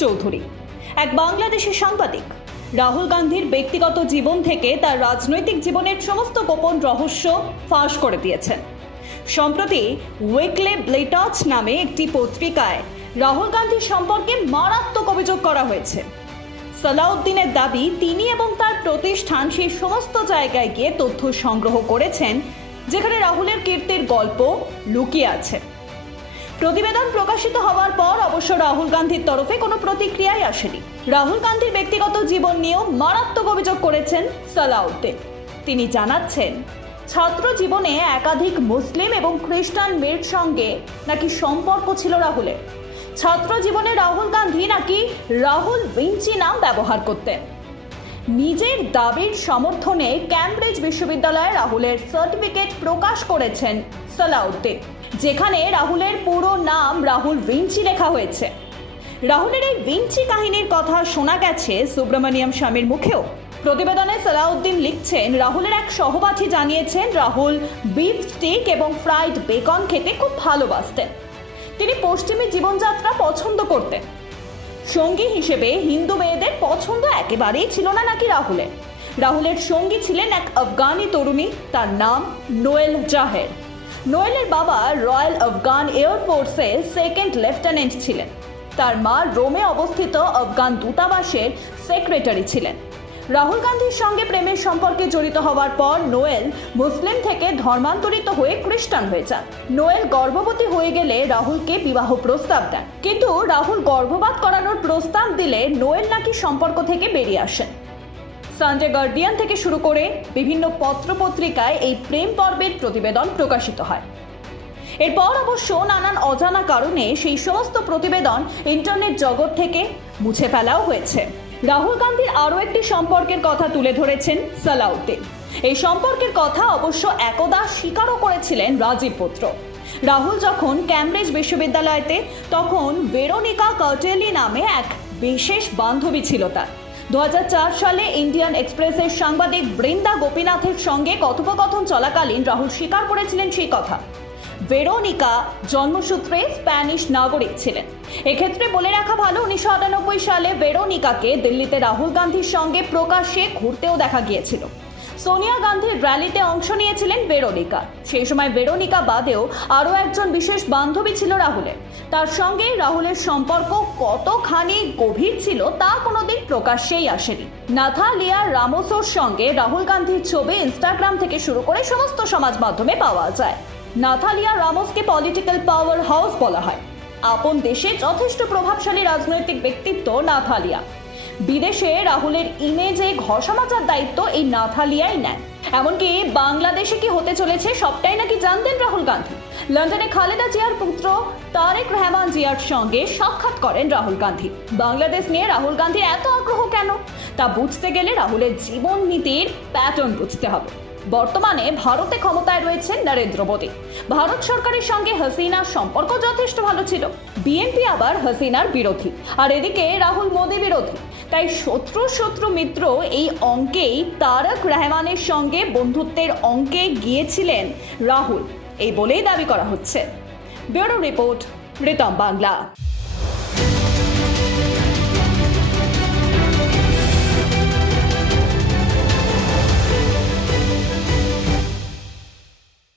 চৌধুরী, এক বাংলাদেশি সাংবাদিক। রাহুল গান্ধীর ব্যক্তিগত জীবন থেকে তার রাজনৈতিক জীবনের সমস্ত গোপন রহস্য ফাঁস করে দিয়েছেন। সম্প্রতি উইকলি ব্লেটজ নামে একটি পত্রিকায় রাহুল গান্ধীর সম্পর্কে মারাত্মক অভিযোগ করা হয়েছে। সালাউদ্দিনের দাবি, তিনি এবং তার প্রতিষ্ঠান সেই সমস্ত জায়গায় গিয়ে তথ্য সংগ্রহ করেছেন যেখানে রাহুলের কীর্তির গল্প লুকিয়ে আছে। প্রতিবেদন প্রকাশিত হওয়ার পর অবশ্য রাহুল গান্ধীর তরফে কোনো প্রতিক্রিয়াই আসেনি। রাহুল গান্ধীর ব্যক্তিগত জীবন নিয়েও মারাত্মক অভিযোগ করেছেন সালাউদ্দিন। তিনি জানাচ্ছেন, ছাত্র জীবনে একাধিক মুসলিম এবং খ্রিস্টান মেয়ের সঙ্গে নাকি সম্পর্ক ছিল রাহুলের। ছাত্র জীবনে রাহুল গান্ধী নাকি রাহুল ভিঞ্চি নাম ব্যবহার করতেন। নিজের দাবির সমর্থনে ক্যামব্রিজ বিশ্ববিদ্যালয়ে রাহুলের সার্টিফিকেট প্রকাশ করেছেন সালাউদ্দিন, যেখানে রাহুলের পুরো নাম রাহুল ভিঞ্চি লেখা হয়েছে। রাহুলের এই ভিঞ্চি কাহিনীর কথা শোনা গেছে সুব্রমণিয়াম স্বামীর মুখেও। প্রতিবেদনে সালাউদ্দিন লিখছেন, রাহুলের এক সহপাঠী জানিয়েছেন রাহুল বিফ স্টিক এবং ফ্রাইড বেকন খেতে খুব ভালোবাসতেন। তিনি পশ্চিমী জীবনযাত্রা পছন্দ করতেন। সঙ্গী হিসেবে হিন্দু মেয়েদের পছন্দ একেবারেই ছিল না নাকি রাহুলের। রাহুলের সঙ্গী ছিলেন এক আফগানি তরুণী, তার নাম নোয়েল জাহের। নোয়েলের বাবা রয়্যাল আফগান এয়ারফোর্সে সেকেন্ড লেফটেন্যান্ট ছিলেন। তার মা রোমে অবস্থিত আফগান দূতাবাসের সেক্রেটারি ছিলেন। রাহুল গান্ধীর সঙ্গে প্রেমের সম্পর্কে জড়িত হওয়ার পর নোয়েল মুসলিম থেকে ধর্মান্তরিত হয়ে খ্রিস্টান হয়ে যান। নোয়েল গর্ভবতী হয়ে গেলে রাহুলকে বিবাহ প্রস্তাব দেন, কিন্তু রাহুল গর্ভপাত করানোর প্রস্তাব দিলে নোয়েল নাকি সম্পর্ক থেকে বেরিয়ে আসেন। সানডে গার্ডিয়ান থেকে শুরু করে বিভিন্ন পত্রপত্রিকায় এই প্রেম পর্বের প্রতিবেদন প্রকাশিত হয়। এরপর অবশ্য নানান অজানা কারণে সেই সমস্ত প্রতিবেদন ইন্টারনেট জগৎ থেকে মুছে ফেলাও হয়েছে। রাহুল গান্ধীর আরও একটি সম্পর্কের কথা তুলে ধরেছেন সালাউদ্দিন। এই সম্পর্কের কথা অবশ্য একদা স্বীকারও করেছিলেন রাজীব পুত্র। রাহুল যখন ক্যামব্রিজ বিশ্ববিদ্যালয়তে, তখন ভেরোনিকা কার্টেলি নামে এক বিশেষ বান্ধবী ছিল তার। 2004 সালে ইন্ডিয়ান এক্সপ্রেসের সাংবাদিক বৃন্দা গোপীনাথের সঙ্গে কথোপকথন চলাকালীন রাহুল স্বীকার করেছিলেন সেই কথা। ভেরোনিকা জন্মসূত্রে স্প্যানিশ নাগরিক ছিলেন। এক্ষেত্রে বলে রাখা ভালো, 1998 সালে ভেরোনিকাকে দিল্লিতে রাহুল গান্ধীর সঙ্গে প্রকাশ্যে ঘুরতেও দেখা গিয়েছিল। সোনিয়া গান্ধীর র্যালিতে অংশ নিয়েছিলেন ভেরোনিকা। সেই সময় ভেরোনিকা বাদেও আরও একজন বিশেষ বান্ধবী ছিল রাহুলের। তার সঙ্গে রাহুলের সম্পর্ক কতখানি গভীর ছিল তা কোনোদিন প্রকাশ্যেই আসেনি। নাথালিয়া রামোসোর সঙ্গে রাহুল গান্ধীর ছবি ইনস্টাগ্রাম থেকে শুরু করে সমস্ত সমাজ মাধ্যমে পাওয়া যায়। নাথালিয়া রামোসকে পলিটিক্যাল পাওয়ার হাউস বলা হয়। আপন দেশে যথেষ্ট প্রভাবশালী রাজনৈতিক ব্যক্তিত্ব নাথালিয়া। বিদেশে রাহুলের ইমেজে ঘষা মাজার দায়িত্ব এই নাথালিয়াই নেন। এমনকি বাংলাদেশে কি হতে চলেছে সবটাই নাকি জানতেন রাহুল গান্ধী। লন্ডনে খালেদা জিয়ার পুত্র তারেক রহমান জিয়ার সঙ্গে সাক্ষাৎ করেন রাহুল গান্ধী। বাংলাদেশ নিয়ে রাহুল গান্ধীর এত আগ্রহ কেন, তা বুঝতে গেলে রাহুলের জীবন নীতির প্যাটার্ন বুঝতে হবে। বর্তমানে ভারতে ক্ষমতায় রয়েছেন নরেন্দ্র মোদী। ভারত সরকারের সঙ্গে হাসিনার সম্পর্ক যথেষ্ট ভালো ছিল। বিএনপি আবার হাসিনার বিরোধী, আর এদিকে রাহুল মোদী বিরোধী। তাই শত্রু মিত্র এই অঙ্কেই তারেক রহমানের সঙ্গে বন্ধুত্বের অঙ্কে গিয়েছিলেন রাহুল, এই বলেই দাবি করা হচ্ছে। Bureau report, Ritam Bangla.